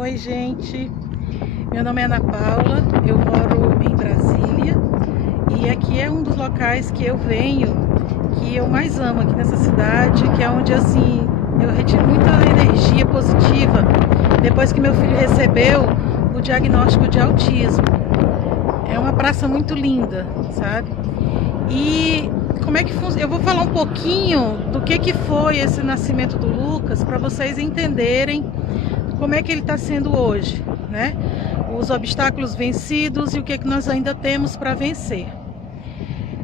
Oi, gente. Meu nome é Ana Paula, eu moro em Brasília e aqui é um dos locais que eu venho, que eu mais amo aqui nessa cidade, que é onde assim eu retiro muita energia positiva depois que meu filho recebeu o diagnóstico de autismo. É uma praça muito linda, sabe? E como é que funciona? Eu vou falar um pouquinho do que foi esse nascimento do Lucas para vocês entenderem como é que ele está sendo hoje, né? Os obstáculos vencidos e o que nós ainda temos para vencer.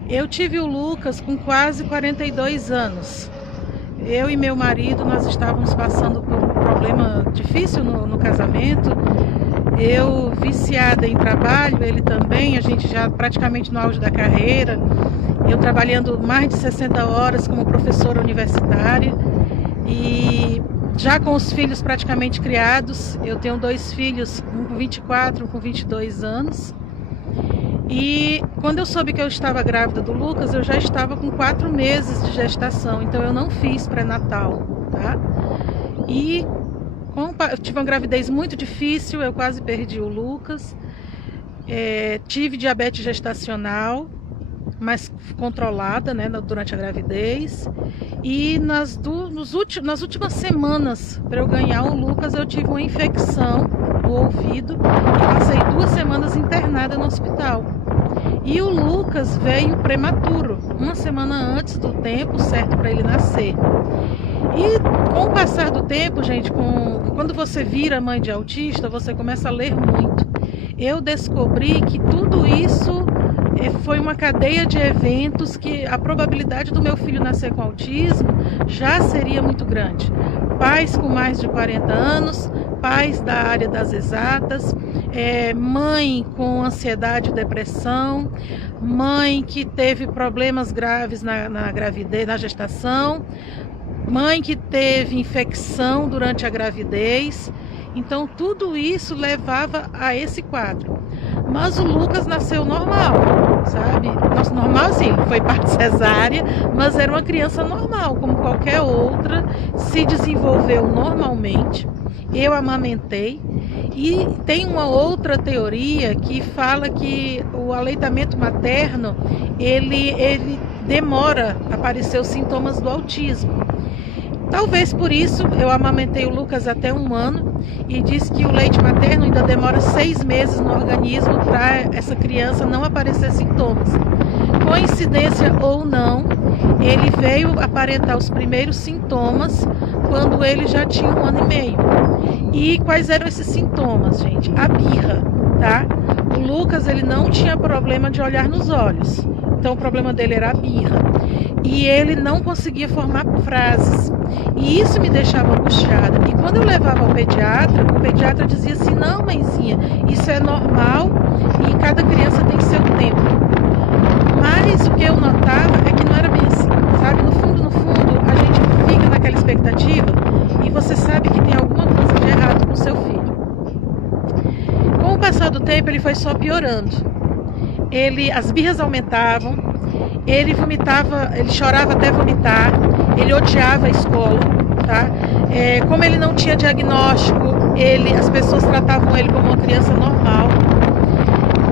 Eu tive o Lucas com quase 42 anos. Eu e meu marido, nós estávamos passando por um problema difícil no casamento. Eu viciada em trabalho, ele também, a gente já praticamente no auge da carreira. Eu trabalhando mais de 60 horas como professora universitária e já com os filhos praticamente criados. Eu tenho 2 filhos, um com 24, um com 22 anos. E quando eu soube que eu estava grávida do Lucas, eu já estava com 4 meses de gestação, então eu não fiz pré-natal, tá? E eu tive uma gravidez muito difícil, eu quase perdi o Lucas. Tive diabetes gestacional, mas controlada, né, durante a gravidez. E nas últimas semanas, para eu ganhar o Lucas, eu tive uma infecção no ouvido e passei 2 semanas internada no hospital. E o Lucas veio prematuro, 1 semana antes do tempo certo para ele nascer. E com o passar do tempo, gente, quando você vira mãe de autista, você começa a ler muito. Eu descobri que tudo isso foi uma cadeia de eventos que a probabilidade do meu filho nascer com autismo já seria muito grande. Pais com mais de 40 anos, pais da área das exatas, mãe com ansiedade e depressão, mãe que teve problemas graves na gravidez, na gestação, mãe que teve infecção durante a gravidez. Então tudo isso levava a esse quadro. Mas o Lucas nasceu normal, sabe? Normal sim, foi parto cesárea, mas era uma criança normal, como qualquer outra, se desenvolveu normalmente. Eu amamentei. E tem uma outra teoria que fala que o aleitamento materno, ele demora a aparecer os sintomas do autismo. Talvez por isso eu amamentei o Lucas até 1 ano e diz que o leite materno ainda demora 6 meses no organismo para essa criança não aparecer sintomas. Coincidência ou não, ele veio aparentar os primeiros sintomas quando ele já tinha 1 ano e meio. E quais eram esses sintomas, gente? A birra, tá? O Lucas, ele não tinha problema de olhar nos olhos. Então o problema dele era a birra. E ele não conseguia formar frases. E isso me deixava angustiada. E quando eu levava ao pediatra, o pediatra dizia assim: não, mãezinha, isso é normal e cada criança tem seu tempo. Mas o que eu notava é que não era bem assim, sabe? No fundo, a gente fica naquela expectativa e você sabe que tem alguma coisa de errado com o seu filho. Com o passar do tempo, ele foi só piorando. As birras aumentavam, ele vomitava, ele chorava até vomitar, ele odiava a escola, tá? Como ele não tinha diagnóstico, as pessoas tratavam ele como uma criança normal.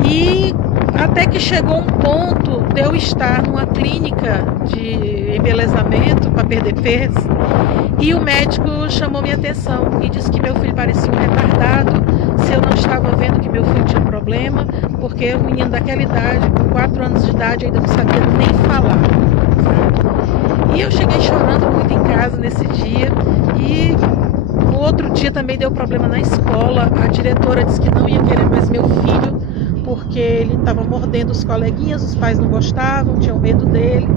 E até que chegou um ponto de eu estar numa clínica de embelezamento para perder peso e o médico chamou minha atenção e disse que meu filho parecia um retardado, se eu não estava vendo que meu filho tinha problema, porque o menino daquela idade, com 4 anos de idade, ainda não sabia nem falar. E eu cheguei chorando muito em casa nesse dia e no outro dia também deu problema na escola. A diretora disse que não ia querer mais meu filho porque ele estava mordendo os coleguinhas, os pais não gostavam, tinham medo dele.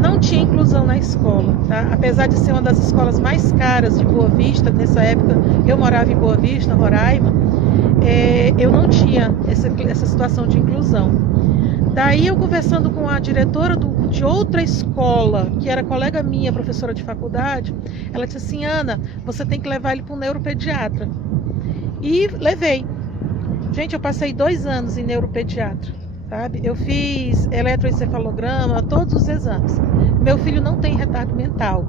Não tinha inclusão na escola, tá? Apesar de ser uma das escolas mais caras de Boa Vista, nessa época eu morava em Boa Vista, Roraima, eu não tinha essa situação de inclusão. Daí eu conversando com a diretora de outra escola, que era colega minha, professora de faculdade, ela disse assim: Ana, você tem que levar ele para um neuropediatra. E levei. Gente, eu passei 2 anos em neuropediatra, sabe? Eu fiz eletroencefalograma, todos os exames. Meu filho não tem retardo mental,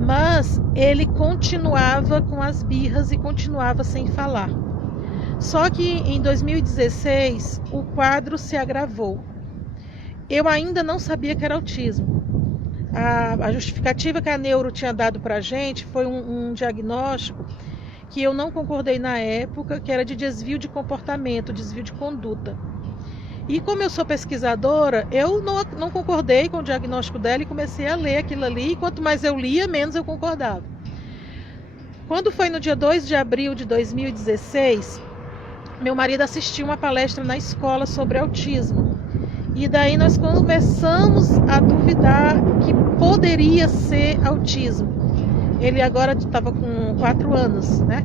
mas ele continuava com as birras e continuava sem falar. Só que em 2016 o quadro se agravou. Eu ainda não sabia que era autismo. A justificativa que a neuro tinha dado para a gente foi um diagnóstico que eu não concordei na época, que era de desvio de comportamento, desvio de conduta. E como eu sou pesquisadora, eu não concordei com o diagnóstico dela e comecei a ler aquilo ali, e quanto mais eu lia, menos eu concordava. Quando foi no dia 2 de abril de 2016, meu marido assistiu uma palestra na escola sobre autismo. E daí nós começamos a duvidar que poderia ser autismo. Ele agora estava com 4 anos, né?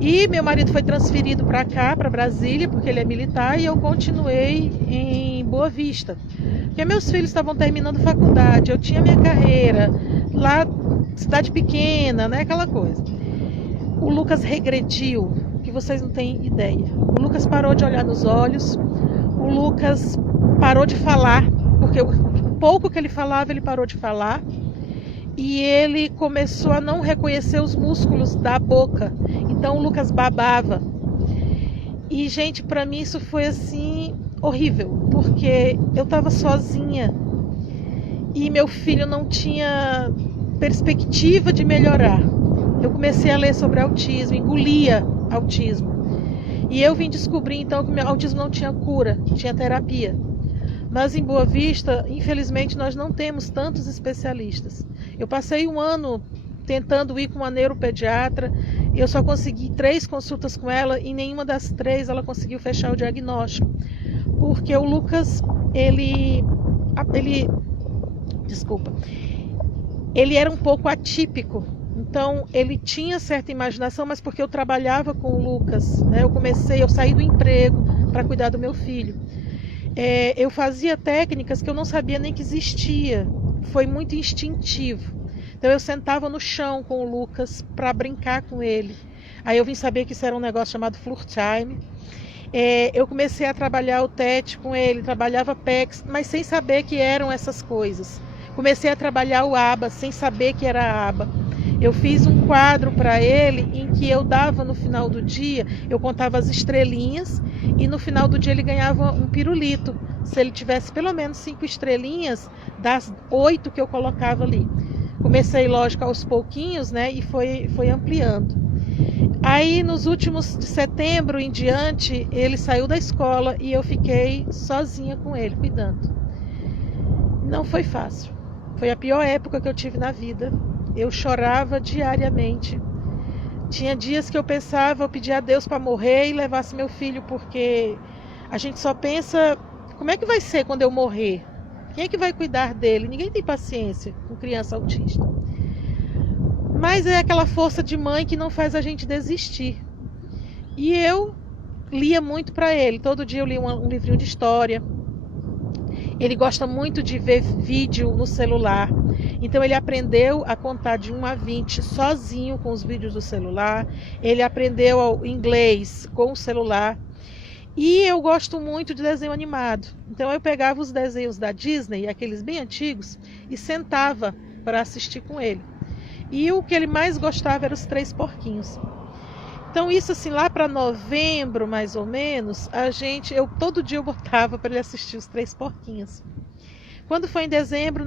E meu marido foi transferido para cá, para Brasília, porque ele é militar, e eu continuei em Boa Vista. Porque meus filhos estavam terminando faculdade, eu tinha minha carreira, lá, cidade pequena, né? Aquela coisa. O Lucas regrediu, que vocês não têm ideia. O Lucas parou de olhar nos olhos, o Lucas parou de falar, porque o pouco que ele falava, ele parou de falar. E ele começou a não reconhecer os músculos da boca. Então o Lucas babava. E, gente, para mim isso foi assim horrível, porque eu estava sozinha e meu filho não tinha perspectiva de melhorar. Eu comecei a ler sobre autismo, engolia autismo. E eu vim descobrir então que o meu autismo não tinha cura, tinha terapia. Mas em Boa Vista, infelizmente, nós não temos tantos especialistas. Eu passei um ano tentando ir com uma neuropediatra, eu só consegui 3 consultas com ela e nenhuma das 3 ela conseguiu fechar o diagnóstico. Porque o Lucas, ele era um pouco atípico. Então, ele tinha certa imaginação, mas porque eu trabalhava com o Lucas, né? Eu saí do emprego para cuidar do meu filho. Eu fazia técnicas que eu não sabia nem que existia. Foi muito instintivo. Então eu sentava no chão com o Lucas para brincar com ele. Aí eu vim saber que isso era um negócio chamado floor time. Eu comecei a trabalhar o TET com ele, trabalhava PEX, mas sem saber que eram essas coisas. Comecei a trabalhar o ABA sem saber que era ABA. Eu fiz um quadro para ele em que eu dava no final do dia, eu contava as estrelinhas e no final do dia ele ganhava um pirulito. Se ele tivesse pelo menos 5 estrelinhas das 8 que eu colocava ali. Comecei, lógico, aos pouquinhos, né? E foi ampliando. Aí, nos últimos de setembro em diante, ele saiu da escola e eu fiquei sozinha com ele, cuidando. Não foi fácil. Foi a pior época que eu tive na vida. Eu chorava diariamente. Tinha dias que eu pensava, eu pedia a Deus para morrer e levasse meu filho, porque a gente só pensa, como é que vai ser quando eu morrer? Quem é que vai cuidar dele? Ninguém tem paciência com criança autista. Mas é aquela força de mãe que não faz a gente desistir. E eu lia muito para ele. Todo dia eu lia um livrinho de história. Ele gosta muito de ver vídeo no celular. Então ele aprendeu a contar de 1 a 20 sozinho com os vídeos do celular. Ele aprendeu o inglês com o celular. E eu gosto muito de desenho animado. Então eu pegava os desenhos da Disney, aqueles bem antigos, e sentava para assistir com ele. E o que ele mais gostava eram os 3 porquinhos. Então isso assim, lá para novembro mais ou menos, todo dia eu botava para ele assistir os 3 porquinhos. Quando foi em dezembro,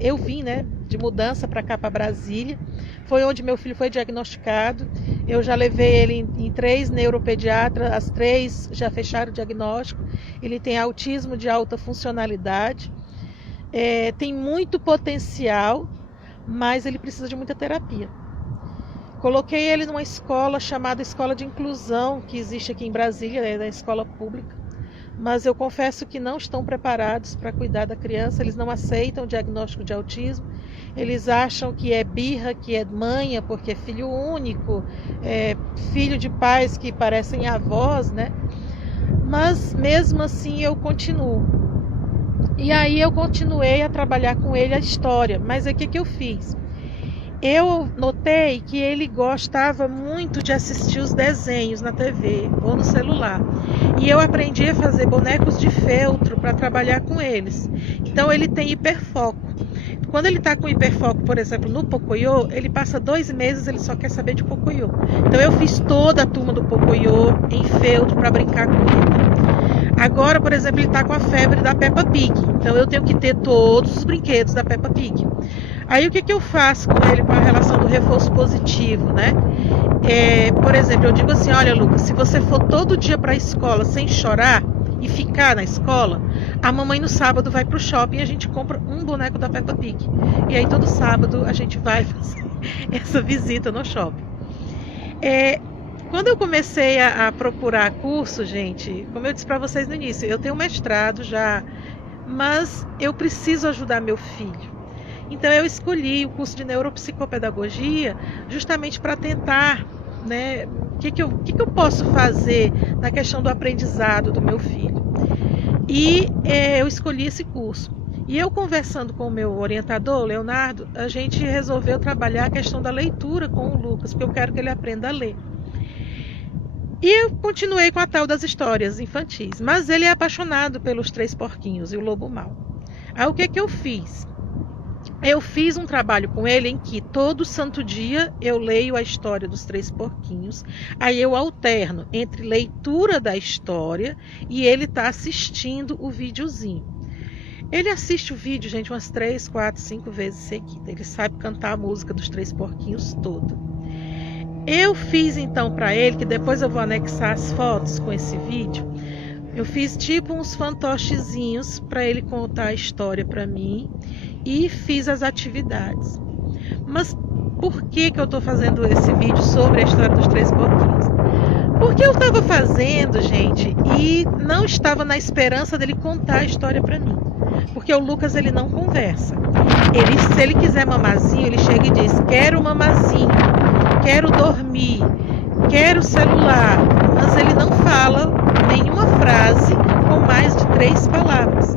eu vim, né, de mudança para cá, para Brasília. Foi onde meu filho foi diagnosticado. Eu já levei ele em 3 neuropediatras, as 3 já fecharam o diagnóstico. Ele tem autismo de alta funcionalidade, tem muito potencial, mas ele precisa de muita terapia. Coloquei ele numa escola chamada Escola de Inclusão, que existe aqui em Brasília, é da escola pública. Mas eu confesso que não estão preparados para cuidar da criança, eles não aceitam o diagnóstico de autismo, eles acham que é birra, que é manha, porque é filho único, filho de pais que parecem avós, né? Mas mesmo assim eu continuo. E aí eu continuei a trabalhar com ele a história, mas o que eu fiz? Eu notei que ele gostava muito de assistir os desenhos na TV ou no celular. E eu aprendi a fazer bonecos de feltro para trabalhar com eles. Então ele tem hiperfoco. Quando ele está com hiperfoco, por exemplo, no Pocoyo, ele passa 2 meses, ele só quer saber de Pocoyo. Então eu fiz toda a turma do Pocoyo em feltro para brincar com ele. Agora, por exemplo, ele está com a febre da Peppa Pig. Então eu tenho que ter todos os brinquedos da Peppa Pig. Aí o que eu faço com ele com a relação do reforço positivo, né? Por exemplo, eu digo assim, olha, Lucas, se você for todo dia para a escola sem chorar e ficar na escola, a mamãe no sábado vai para o shopping e a gente compra um boneco da Peppa Pig. E aí todo sábado a gente vai fazer essa visita no shopping. Quando eu comecei a procurar curso, gente, como eu disse para vocês no início, eu tenho um mestrado já, mas eu preciso ajudar meu filho. Então eu escolhi o curso de neuropsicopedagogia justamente para tentar, né, o que eu posso fazer na questão do aprendizado do meu filho. E eu escolhi esse curso. E eu conversando com o meu orientador, Leonardo, a gente resolveu trabalhar a questão da leitura com o Lucas, porque eu quero que ele aprenda a ler. E eu continuei com a tal das histórias infantis, mas ele é apaixonado pelos Três Porquinhos e o Lobo Mau. Aí o que eu fiz? Eu fiz um trabalho com ele em que todo santo dia eu leio a história dos Três Porquinhos, aí eu alterno entre leitura da história e ele está assistindo o videozinho. Ele assiste o vídeo, gente, umas 3, 4, 5 vezes seguidas. Ele sabe cantar a música dos Três Porquinhos toda. Eu fiz então para ele, que depois eu vou anexar as fotos com esse vídeo, eu fiz tipo uns fantochezinhos para ele contar a história para mim e fiz as atividades. Mas por que eu estou fazendo esse vídeo sobre a história dos Três Porquinhos? Porque eu estava fazendo, gente, e não estava na esperança dele contar a história para mim. Porque o Lucas, ele não conversa. Se ele quiser mamazinho, ele chega e diz, quero mamazinho, quero dormir, quero celular. Mas ele não fala nenhuma frase com mais de 3 palavras.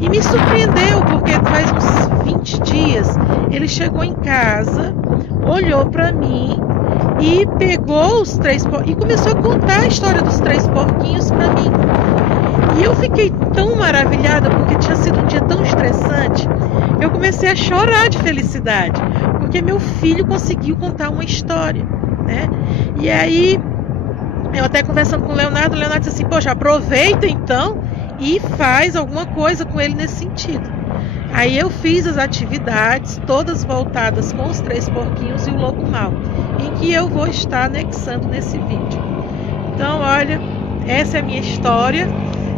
E me surpreendeu, porque faz uns 20 dias ele chegou em casa, olhou para mim e pegou os 3 porquinhos e começou a contar a história dos 3 porquinhos para mim. E eu fiquei tão maravilhada, porque tinha sido um dia tão estressante, eu comecei a chorar de felicidade, porque meu filho conseguiu contar uma história, né? E aí, eu até conversando com o Leonardo disse assim, poxa, aproveita então e faz alguma coisa com ele nesse sentido. Aí eu fiz as atividades, todas voltadas com os 3 porquinhos e o Lobo Mau, em que eu vou estar anexando nesse vídeo. Então, olha, essa é a minha história.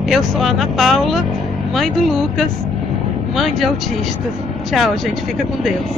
Eu sou a Ana Paula, mãe do Lucas, mãe de autista. Tchau, gente, fica com Deus.